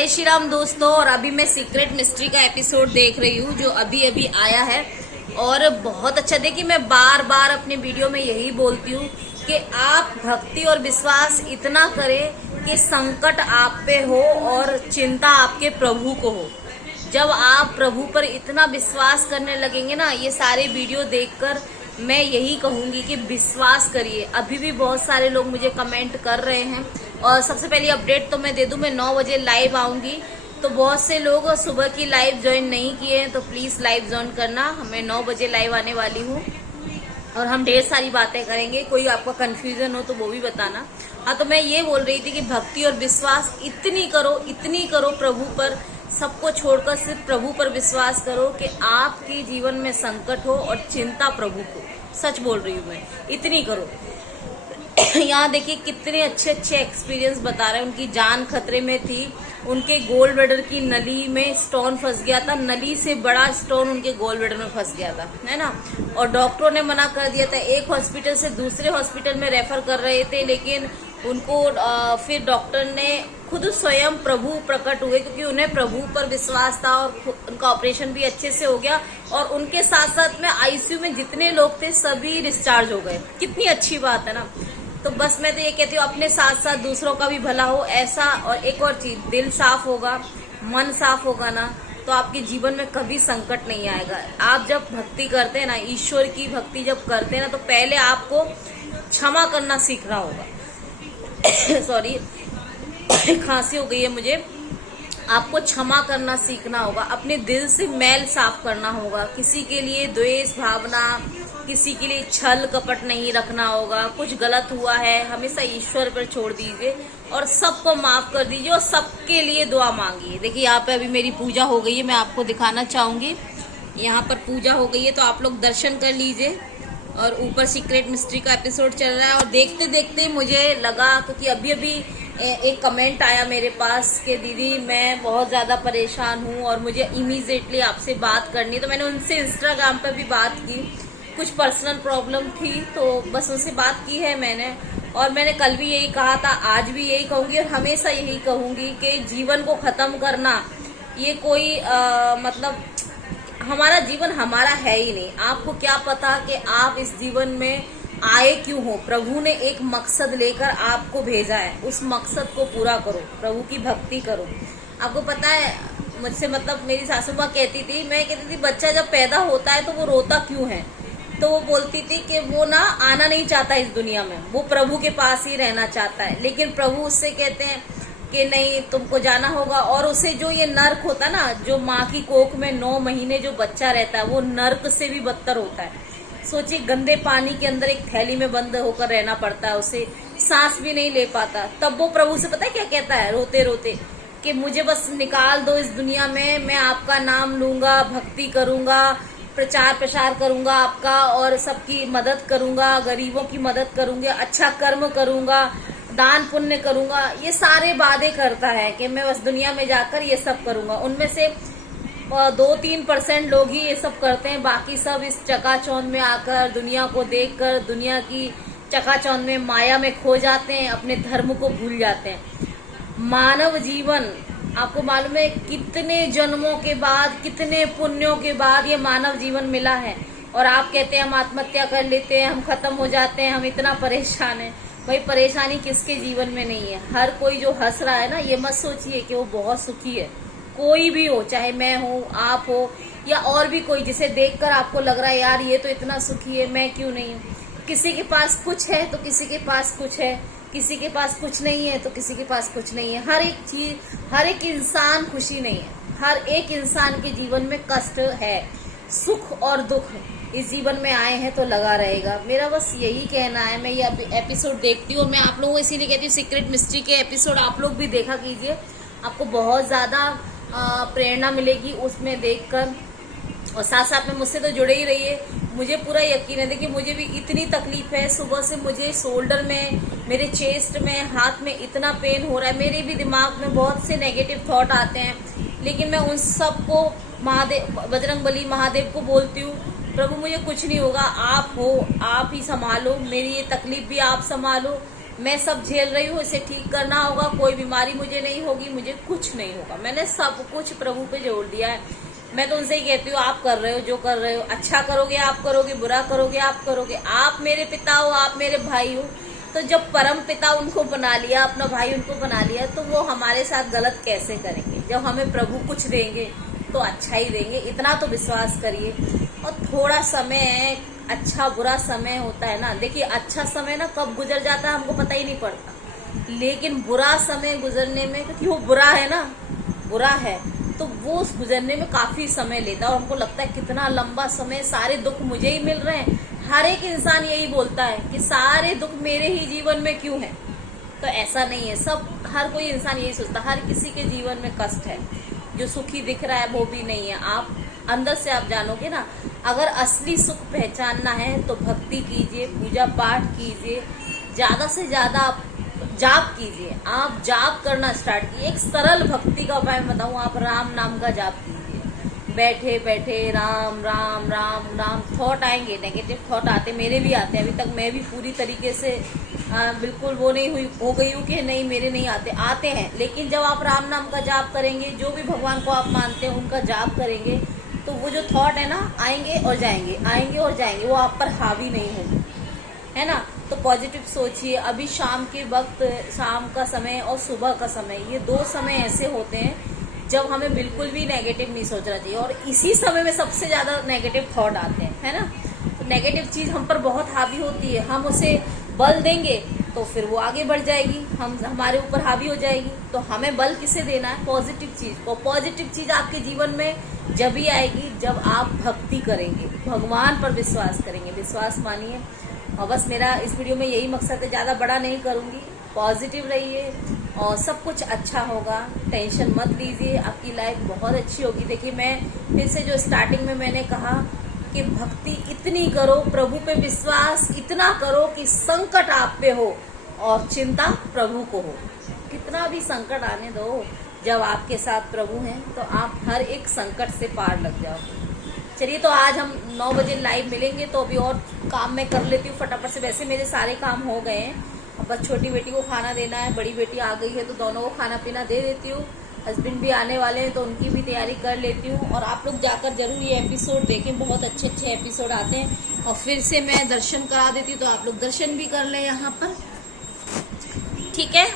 जय श्री राम दोस्तों। और अभी मैं सीक्रेट मिस्ट्री का एपिसोड देख रही हूँ जो अभी अभी आया है और बहुत अच्छा। देखिए, मैं बार बार अपने वीडियो में यही बोलती हूँ कि आप भक्ति और विश्वास इतना करें कि संकट आप पे हो और चिंता आपके प्रभु को हो। जब आप प्रभु पर इतना विश्वास करने लगेंगे ना, ये सारे वीडियो देखकर मैं यही कहूंगी कि विश्वास करिए। अभी भी बहुत सारे लोग मुझे कमेंट कर रहे हैं और सबसे पहली अपडेट तो मैं दे दूं, मैं 9 बजे लाइव आऊंगी। तो बहुत से लोग सुबह की लाइव ज्वाइन नहीं किए हैं तो प्लीज लाइव ज्वाइन करना। मैं 9 बजे लाइव आने वाली हूँ और हम ढेर सारी बातें करेंगे। कोई आपका कंफ्यूजन हो तो वो भी बताना। हाँ, तो मैं ये बोल रही थी कि भक्ति और विश्वास इतनी करो प्रभु पर, सबको छोड़कर सिर्फ प्रभु पर विश्वास करो कि आपके जीवन में संकट हो और चिंता प्रभु को। सच बोल रही हूँ मैं, इतनी करो। यहाँ देखिए कितने अच्छे अच्छे एक्सपीरियंस बता रहे हैं। उनकी जान खतरे में थी, उनके गोल्ड ब्लैडर की नली में स्टोन फंस गया था, नली से बड़ा स्टोन उनके गोल्ड ब्लैडर में फंस गया था, है ना। और डॉक्टरों ने मना कर दिया था, एक हॉस्पिटल से दूसरे हॉस्पिटल में रेफर कर रहे थे, लेकिन उनको फिर डॉक्टर ने खुद स्वयं प्रभु प्रकट हुए क्योंकि उन्हें प्रभु पर विश्वास था और उनका ऑपरेशन भी अच्छे से हो गया। और उनके साथ साथ में आईसीयू में जितने लोग थे सभी डिस्चार्ज हो गए। कितनी अच्छी बात है ना। तो बस मैं तो ये कहती हूँ, अपने साथ साथ दूसरों का भी भला हो ऐसा। और एक और चीज, दिल साफ होगा, मन साफ होगा ना, तो आपके जीवन में कभी संकट नहीं आएगा। आप जब भक्ति करते हैं ना, ईश्वर की भक्ति जब करते हैं ना, तो पहले आपको क्षमा करना सीखना होगा। सॉरी, खांसी हो गई है मुझे। आपको क्षमा करना सीखना होगा, अपने दिल से मैल साफ करना होगा। किसी के लिए द्वेष भावना, किसी के लिए छल कपट नहीं रखना होगा। कुछ गलत हुआ है हमेशा ईश्वर पर छोड़ दीजिए और सबको माफ कर दीजिए और सबके लिए दुआ मांगिए। देखिए यहाँ पे अभी मेरी पूजा हो गई है, मैं आपको दिखाना चाहूंगी। यहाँ पर पूजा हो गई है तो आप लोग दर्शन कर लीजिए। और ऊपर सीक्रेट मिस्ट्री का एपिसोड चल रहा है और देखते देखते मुझे लगा, क्योंकि अभी अभी एक कमेंट आया मेरे पास कि दीदी मैं बहुत ज़्यादा परेशान हूँ और मुझे इमीडिएटली आपसे बात करनी है। तो मैंने उनसे इंस्टाग्राम पर भी बात की, कुछ पर्सनल प्रॉब्लम थी तो बस उनसे बात की है मैंने। और मैंने कल भी यही कहा था, आज भी यही कहूँगी और हमेशा यही कहूँगी कि जीवन को ख़त्म करना ये कोई मतलब हमारा जीवन हमारा है ही नहीं। आपको क्या पता कि आप इस जीवन में आए क्यों हो। प्रभु ने एक मकसद लेकर आपको भेजा है, उस मकसद को पूरा करो, प्रभु की भक्ति करो। आपको पता है, मुझसे मतलब मेरी सासू माँ कहती थी, मैं कहती थी बच्चा जब पैदा होता है तो वो रोता क्यों है। तो वो बोलती थी कि वो ना आना नहीं चाहता इस दुनिया में, वो प्रभु के पास ही रहना चाहता है। लेकिन प्रभु उससे कहते हैं कि नहीं, तुमको जाना होगा। और उसे जो ये नर्क होता है ना, जो माँ की कोख में 9 महीने जो बच्चा रहता है, वो नर्क से भी बदतर होता है। सोचिए, गंदे पानी के अंदर एक थैली में बंद होकर रहना पड़ता है, उसे सांस भी नहीं ले पाता। तब वो प्रभु से पता है क्या कहता है, रोते रोते, कि मुझे बस निकाल दो इस दुनिया में, मैं आपका नाम लूंगा, भक्ति करूंगा, प्रचार प्रसार करूंगा आपका और सबकी मदद करूंगा, गरीबों की मदद करूंगा, अच्छा कर्म करूंगा, दान पुण्य करूंगा। ये सारे वादे करता है कि मैं बस दुनिया में जाकर ये सब करूंगा। उनमें से 2-3% लोग ही ये सब करते हैं, बाकी सब इस चकाचौंध में आकर, दुनिया को देखकर, दुनिया की चकाचौंध में, माया में खो जाते हैं, अपने धर्म को भूल जाते हैं। मानव जीवन, आपको मालूम है कितने जन्मों के बाद, कितने पुण्यों के बाद ये मानव जीवन मिला है। और आप कहते हैं हम आत्महत्या कर लेते हैं, हम खत्म हो जाते हैं, हम इतना परेशान हैं। भाई, परेशानी किसके जीवन में नहीं है। हर कोई जो हंस रहा है ना, ये मत सोचिए कि वो बहुत सुखी है। कोई भी हो, चाहे मैं हूँ, आप हो या और भी कोई, जिसे देखकर आपको लग रहा है यार ये तो इतना सुखी है, मैं क्यों नहीं हूँ। किसी के पास कुछ है तो किसी के पास कुछ है, किसी के पास कुछ नहीं है तो किसी के पास कुछ नहीं है। हर एक चीज, हर एक इंसान खुशी नहीं है। हर एक इंसान के जीवन में कष्ट है, सुख और दुख इस जीवन में आए हैं तो लगा रहेगा। मेरा बस यही कहना है। मैं ये एपिसोड देखती हूँ और मैं आप लोगों को इसीलिए कहती हूँ, सीक्रेट मिस्ट्री के एपिसोड आप लोग भी देखा कीजिए, आपको बहुत ज्यादा प्रेरणा मिलेगी उसमें देखकर। और साथ साथ में मुझसे तो जुड़े ही रहिए, मुझे पूरा यकीन है। देखिए, मुझे भी इतनी तकलीफ है, सुबह से मुझे शोल्डर में, मेरे चेस्ट में, हाथ में इतना पेन हो रहा है। मेरे भी दिमाग में बहुत से नेगेटिव थॉट आते हैं, लेकिन मैं उन सबको महादेव, बजरंगबली महादेव को बोलती हूँ, प्रभु मुझे कुछ नहीं होगा, आप हो, आप ही संभालो, मेरी ये तकलीफ भी आप संभालो, मैं सब झेल रही हूँ, इसे ठीक करना होगा, कोई बीमारी मुझे नहीं होगी, मुझे कुछ नहीं होगा। मैंने सब कुछ प्रभु पे जोड़ दिया है। मैं तो उनसे ही कहती हूँ, आप कर रहे हो जो कर रहे हो, अच्छा करोगे आप करोगे, बुरा करोगे आप करोगे। आप मेरे पिता हो, आप मेरे भाई हो, तो जब परम पिता उनको बना लिया, अपना भाई उनको बना लिया, तो वो हमारे साथ गलत कैसे करेंगे। जब हमें प्रभु कुछ देंगे तो अच्छा ही देंगे, इतना तो विश्वास करिए। और थोड़ा समय, अच्छा बुरा समय होता है ना, देखिए अच्छा समय ना कब गुजर जाता है हमको पता ही नहीं पड़ता, लेकिन बुरा समय गुजरने में, क्योंकि वो बुरा है ना, बुरा है, तो वो उस गुजरने में काफी समय लेता है। और हमको लगता है कितना लंबा समय, सारे दुख मुझे ही मिल रहे हैं। हर एक इंसान यही बोलता है कि सारे दुख मेरे ही जीवन में क्यों है। तो ऐसा नहीं है, सब हर कोई इंसान यही सोचता, हर किसी के जीवन में कष्ट है। जो सुखी दिख रहा है वो भी नहीं है। आप अंदर से आप जानोगे ना, अगर असली सुख पहचानना है तो भक्ति कीजिए, पूजा पाठ कीजिए, ज्यादा से ज्यादा जाप कीजिए। आप जाप करना स्टार्ट कीजिए। एक सरल भक्ति का उपाय बताऊं, आप राम नाम का जाप कीजिए। बैठे बैठे राम राम राम राम। थॉट आएंगे, नेगेटिव थॉट आते, मेरे भी आते हैं। अभी तक मैं भी पूरी तरीके से बिल्कुल वो नहीं हो गई हूँ कि नहीं मेरे नहीं आते हैं। लेकिन जब आप राम नाम का जाप करेंगे, जो भी भगवान को आप मानते हैं उनका जाप करेंगे, तो वो जो थॉट है ना, आएंगे और जाएंगे, आएंगे और जाएंगे, वो आप पर हावी नहीं होंगे, है ना। तो पॉजिटिव सोचिए। अभी शाम के वक्त, शाम का समय और सुबह का समय, ये 2 समय ऐसे होते हैं जब हमें बिल्कुल भी नेगेटिव नहीं सोचना चाहिए। और इसी समय में सबसे ज्यादा नेगेटिव थॉट आते हैं, है ना। तो नेगेटिव चीज हम पर बहुत हावी होती है, हम उसे बल देंगे तो फिर वो आगे बढ़ जाएगी, हमारे ऊपर हावी हो जाएगी। तो हमें बल किसे देना है? पॉजिटिव चीज को। पॉजिटिव चीज आपके जीवन में जब ही आएगी जब आप भक्ति करेंगे, भगवान पर विश्वास करेंगे। विश्वास मानिए। और बस मेरा इस वीडियो में यही मकसद है, ज्यादा बड़ा नहीं करूंगी। पॉजिटिव रहिए और सब कुछ अच्छा होगा। टेंशन मत लीजिए, आपकी लाइफ बहुत अच्छी होगी। देखिए, मैं फिर से जो स्टार्टिंग में मैंने कहा कि भक्ति इतनी करो, प्रभु पे विश्वास इतना करो कि संकट आप पे हो और चिंता प्रभु को हो। कितना भी संकट आने दो, जब आपके साथ प्रभु हैं तो आप हर एक संकट से पार लग जाओगे। चलिए, तो आज हम 9 बजे लाइव मिलेंगे। तो अभी और काम मैं कर लेती हूँ फटाफट से। वैसे मेरे सारे काम हो गए हैं, अब बस छोटी बेटी को खाना देना है, बड़ी बेटी आ गई है तो दोनों को खाना पीना दे देती हूँ। हस्बैंड भी आने वाले हैं तो उनकी भी तैयारी कर लेती हूँ। और आप लोग जाकर जरूर ये एपिसोड देखें, बहुत अच्छे अच्छे एपिसोड आते हैं। और फिर से मैं दर्शन करा देती हूँ, तो आप लोग दर्शन भी कर लें यहाँ पर, ठीक है।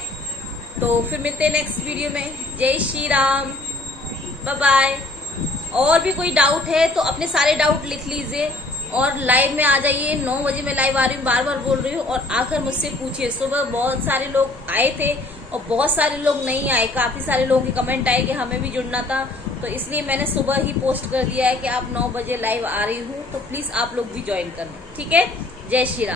तो फिर मिलते हैं नेक्स्ट वीडियो में। जय श्री राम, बाय बाय। और भी कोई डाउट है तो अपने सारे डाउट लिख लीजिए और लाइव में आ जाइए। 9 बजे मैं लाइव आ रही हूँ, बार बार बोल रही हूँ। और आकर मुझसे पूछिए। सुबह बहुत सारे लोग आए थे और बहुत सारे लोग नहीं आए, काफी सारे लोगों के कमेंट आए कि हमें भी जुड़ना था, तो इसलिए मैंने सुबह ही पोस्ट कर दिया है कि आप 9 बजे लाइव आ रही हूँ, तो प्लीज आप लोग भी ज्वाइन करना, ठीक है। जय श्री राम।